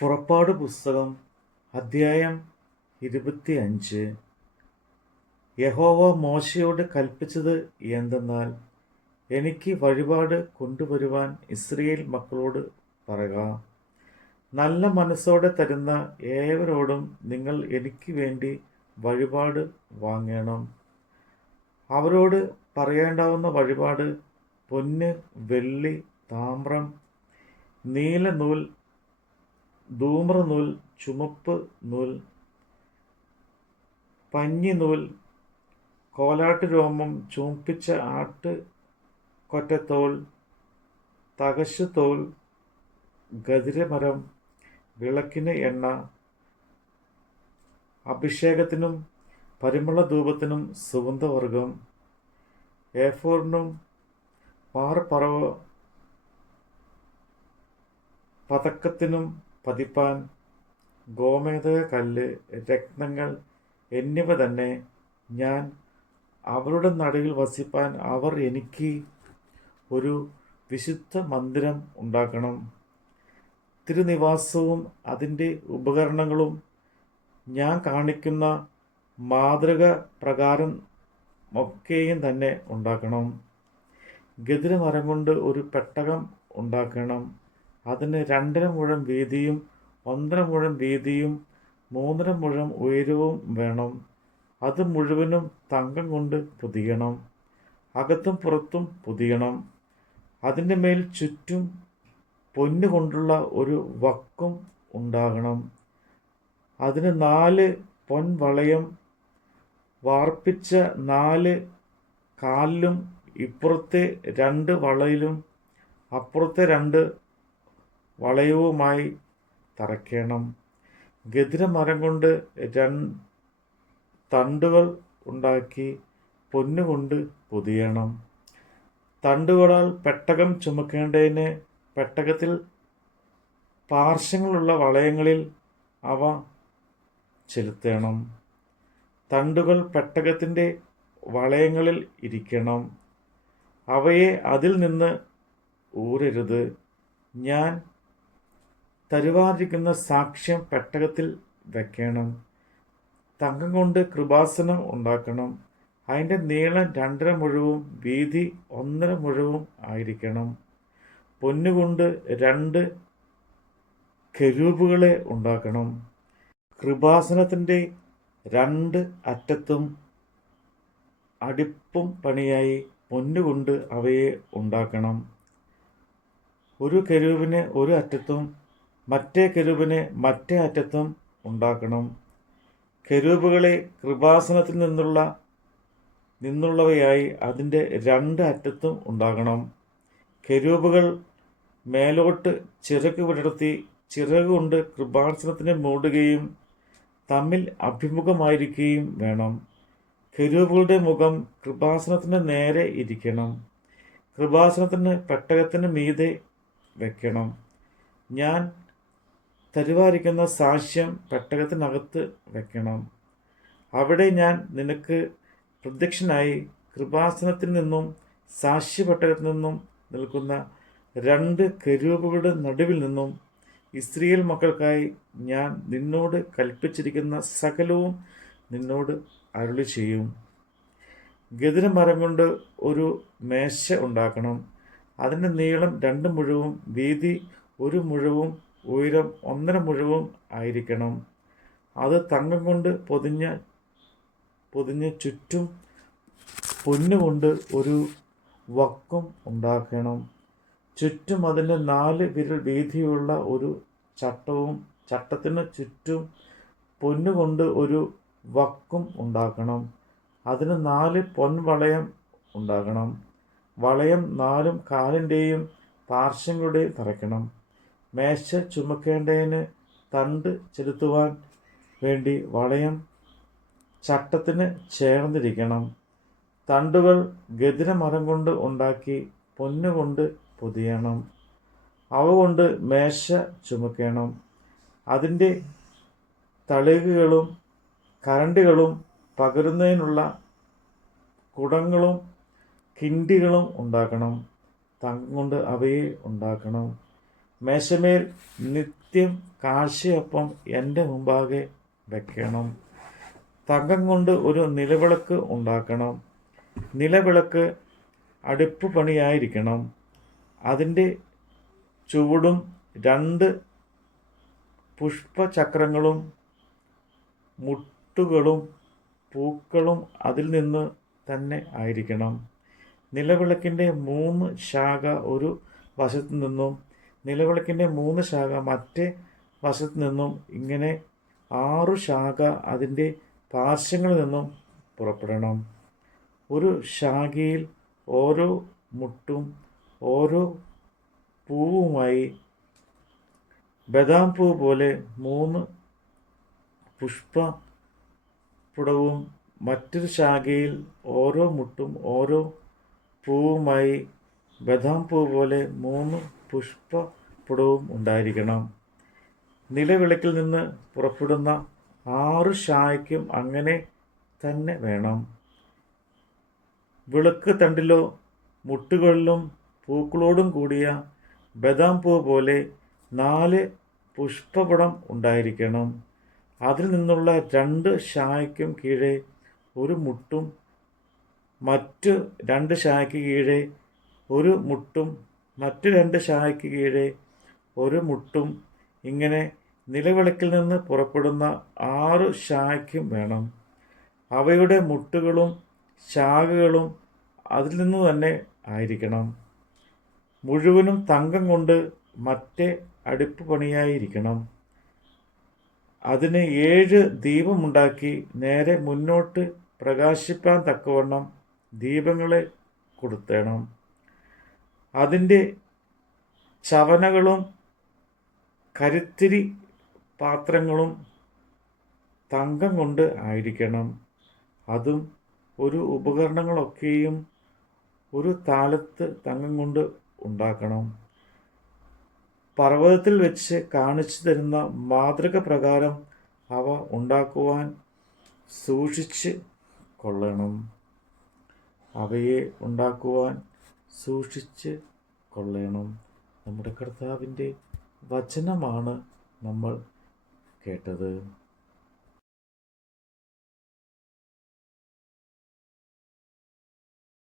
പുറപ്പാട് പുസ്തകം അദ്ധ്യായം 25. യഹോവ മോശയോട് കൽപ്പിച്ചത് എന്തെന്നാൽ, എനിക്ക് വഴിപാട് കൊണ്ടുവരുവാൻ ഇസ്രായേൽ മക്കളോട് പറയുക. നല്ല മനസ്സോടെ തരുന്ന ഏവരോടും നിങ്ങൾ എനിക്ക് വേണ്ടി വഴിപാട് വാങ്ങണം. അവരോട് പറയേണ്ടാവുന്ന വഴിപാട് പൊന്ന്, വെള്ളി, താമ്രം, നീലനൂൽ, ധൂമ്രനൂൽ, ചുമപ്പ് നൂൽ, പഞ്ഞിനൂൽ, കോലാട്ടുരോമം, ചുമപ്പിച്ച ആട്ട് കൊറ്റത്തോൽ, തകശുതോൽ, ഗദിരമരം, വിളക്കിന് എണ്ണ, അഭിഷേകത്തിനും പരിമളധൂപത്തിനും സുഗന്ധവർഗം, ഏഫോറിനും പാർപ്പറവ പതക്കത്തിനും പതിപ്പാൻ, ഗോമേതക കല്ല്, രത്നങ്ങൾ എന്നിവ തന്നെ. ഞാൻ അവരുടെ നടുവിൽ വസിപ്പാൻ അവർ എനിക്ക് ഒരു വിശുദ്ധ മന്ദിരം ഉണ്ടാക്കണം. തിരുനിവാസവും അതിൻ്റെ ഉപകരണങ്ങളും ഞാൻ കാണിക്കുന്ന മാതൃക പ്രകാരം ഒക്കെയും തന്നെ ഉണ്ടാക്കണം. ഗദിരമരം കൊണ്ട് ഒരു പെട്ടകം ഉണ്ടാക്കണം. അതിന് 2.5 മുഴം വീതിയും 1.5 മുഴം വീതിയും 3.5 മുഴം ഉയരവും വേണം. അത് മുഴുവനും തങ്കം കൊണ്ട് പൊതിയണം. അകത്തും പുറത്തും പൊതിയണം. അതിൻ്റെ മേൽ ചുറ്റും പൊന്നുകൊണ്ടുള്ള ഒരു വക്കും ഉണ്ടാകണം. അതിന് 4 പൊൻവളയം വാർപ്പിച്ച 4 കാലിലും ഇപ്പുറത്തെ 2 വളയിലും അപ്പുറത്തെ 2 വളയവുമായി തറയ്ക്കണം. ഗദിരമരം കൊണ്ട് 2 തണ്ടുകൾ ഉണ്ടാക്കി പൊന്നുകൊണ്ട് പൊതിയണം. തണ്ടുകളാൽ പെട്ടകം ചുമക്കേണ്ടതിന് പെട്ടകത്തിൽ പാർശ്വങ്ങളുള്ള വളയങ്ങളിൽ അവ ചെലുത്തണം. തണ്ടുകൾ പെട്ടകത്തിൻ്റെ വളയങ്ങളിൽ ഇരിക്കണം. അവയെ അതിൽ നിന്ന് ഊരരുത്. ഞാൻ തരുവാനിരിക്കുന്ന സാക്ഷ്യം പെട്ടകത്തിൽ വെക്കണം. തങ്കം കൊണ്ട് കൃപാസനം ഉണ്ടാക്കണം. അതിൻ്റെ നീളം 2.5 മുഴവും വീതി 1.5 മുഴവും ആയിരിക്കണം. പൊന്നുകൊണ്ട് 2 കെരൂബുകളെ ഉണ്ടാക്കണം. കൃപാസനത്തിൻ്റെ 2 അറ്റത്തും അടിപ്പും പണിയായി പൊന്നുകൊണ്ട് അവയെ ഉണ്ടാക്കണം. ഒരു കെരൂബിന് ഒരു അറ്റത്തും മറ്റേ കെരൂബിന് മറ്റേ അറ്റത്തും ഉണ്ടാക്കണം. കെരൂബുകളെ കൃപാസനത്തിൽ നിന്നുള്ളവയായി അതിൻ്റെ 2 അറ്റത്തും ഉണ്ടാകണം. കെരൂബുകൾ മേലോട്ട് ചിറക് വിടർത്തി ചിറകുകൊണ്ട് കൃപാസനത്തിനെ മൂടുകയും തമ്മിൽ അഭിമുഖമായിരിക്കുകയും വേണം. കെരൂബുകളുടെ മുഖം കൃപാസനത്തിന് നേരെ ഇരിക്കണം. കൃപാസനത്തിന് പെട്ടകത്തിന് മീതെ വെക്കണം. ഞാൻ തരുവാനിരിക്കുന്ന സാക്ഷ്യം പെട്ടകത്തിനകത്ത് വെക്കണം. അവിടെ ഞാൻ നിനക്ക് പ്രത്യക്ഷനായി കൃപാസനത്തിൽ നിന്നും സാക്ഷ്യപ്പെട്ടകത്തിൽ നിന്നും നിൽക്കുന്ന 2 കെരൂബുകളുടെ നടുവിൽ നിന്നും ഇസ്രായേൽ മക്കൾക്കായി ഞാൻ നിന്നോട് കൽപ്പിച്ചിരിക്കുന്ന സകലവും നിന്നോട് അരുളി ചെയ്യും. ഗദിരമരം കൊണ്ട് ഒരു മേശ ഉണ്ടാക്കണം. അതിൻ്റെ നീളം 2 മുഴവും വീതി 1 മുഴവും ഉയരം 1.5 മുഴവും ആയിരിക്കണം. അത് തങ്കം കൊണ്ട് പൊതിഞ്ഞ് ചുറ്റും പൊന്നുകൊണ്ട് ഒരു വക്കും ഉണ്ടാക്കണം. ചുറ്റും അതിന് 4 വിരൽ വീതിയുള്ള ഒരു ചട്ടവും ചട്ടത്തിന് ചുറ്റും പൊന്നുകൊണ്ട് ഒരു വക്കും ഉണ്ടാക്കണം. അതിന് 4 പൊൻവളയം ഉണ്ടാകണം. വളയം 4 കാലിൻ്റെയും പാർശ്വങ്ങളുടെയും തറയ്ക്കണം. മേശ ചുമക്കേണ്ടതിന് തണ്ട് ചെലുത്തുവാൻ വേണ്ടി വളയം ചട്ടത്തിന് ചേർന്നിരിക്കണം. തണ്ടുകൾ ഗദിരമരം കൊണ്ട് ഉണ്ടാക്കി പൊന്നുകൊണ്ട് പൊതിയണം. അവ കൊണ്ട് മേശ ചുമക്കണം. അതിൻ്റെ തളികകളും കരണ്ടികളും പകരുന്നതിനുള്ള കുടങ്ങളും കിണ്ടികളും ഉണ്ടാക്കണം. തങ്കം കൊണ്ട് അവയെ ഉണ്ടാക്കണം. മേശമേൽ നിത്യം കാഴ്ചയപ്പം എൻ്റെ മുമ്പാകെ വെക്കണം. തങ്കം കൊണ്ട് ഒരു നിലവിളക്ക് ഉണ്ടാക്കണം. നിലവിളക്ക് അടുപ്പ് പണിയായിരിക്കണം. അതിൻ്റെ ചുവടും 2 പുഷ്പചക്രങ്ങളും മുട്ടുകളും പൂക്കളും അതിൽ നിന്ന് തന്നെ ആയിരിക്കണം. നിലവിളക്കിൻ്റെ 3 ശാഖ ഒരു വശത്തു നിന്നും നിലവിളക്കിൻ്റെ 3 ശാഖ മറ്റേ വശത്തു നിന്നും ഇങ്ങനെ 6 ശാഖ അതിൻ്റെ പാർശ്വങ്ങളിൽ നിന്നും പുറപ്പെടണം. ഒരു ശാഖയിൽ ഓരോ മുട്ടും ഓരോ പൂവുമായി ബദാം പൂ പോലെ 3 പുഷ്പപുടവും മറ്റൊരു ശാഖയിൽ ഓരോ മുട്ടും ഓരോ പൂവുമായി ബദാം പൂ പോലെ 3 പുഷ്പപുടവും ഉണ്ടായിരിക്കണം. നിലവിളക്കിൽ നിന്ന് പുറപ്പെടുന്ന 6 ശാഖയ്ക്കും അങ്ങനെ തന്നെ വേണം. വിളക്ക് തണ്ടിലോ മുട്ടുകളിലും പൂക്കളോടും കൂടിയ ബദാം പൂ പോലെ 4 പുഷ്പപുടം ഉണ്ടായിരിക്കണം. അതിൽ നിന്നുള്ള 2 ശാഖയ്ക്കും കീഴെ ഒരു മുട്ടും മറ്റു 2 ശാഖയ്ക്ക് കീഴെ ഒരു മുട്ടും മറ്റു 2 ശാഖയ്ക്ക് കീഴെ ഒരു മുട്ടും ഇങ്ങനെ നിലവിളക്കിൽ നിന്ന് പുറപ്പെടുന്ന 6 ശാഖയ്ക്കും വേണം. അവയുടെ മുട്ടുകളും ശാഖകളും അതിൽ നിന്ന് തന്നെ ആയിരിക്കണം. മുഴുവനും തങ്കം കൊണ്ട് മറ്റേ അടുപ്പ് പണിയായിരിക്കണം. അതിന് 7 ദീപമുണ്ടാക്കി നേരെ മുന്നോട്ട് പ്രകാശിപ്പാൻ തക്കവണ്ണം ദീപങ്ങളെ കൊളുത്തണം. അതിൻ്റെ ചവനകളും കരുത്തിരി പാത്രങ്ങളും തങ്കം കൊണ്ട് ആയിരിക്കണം. അതും ഒരു ഉപകരണങ്ങളൊക്കെയും ഒരു താലത്ത് തങ്കം കൊണ്ട് ഉണ്ടാക്കണം. പർവ്വതത്തിൽ വെച്ച് കാണിച്ചു തരുന്ന മാതൃക പ്രകാരം അവ ഉണ്ടാക്കുവാൻ സൂക്ഷിച്ച് കൊള്ളണം. അവയെ ഉണ്ടാക്കുവാൻ സൂക്ഷിച്ച് കൊള്ളണം. നമ്മുടെ കർത്താവിൻ്റെ വചനമാണ് നമ്മൾ കേട്ടത്.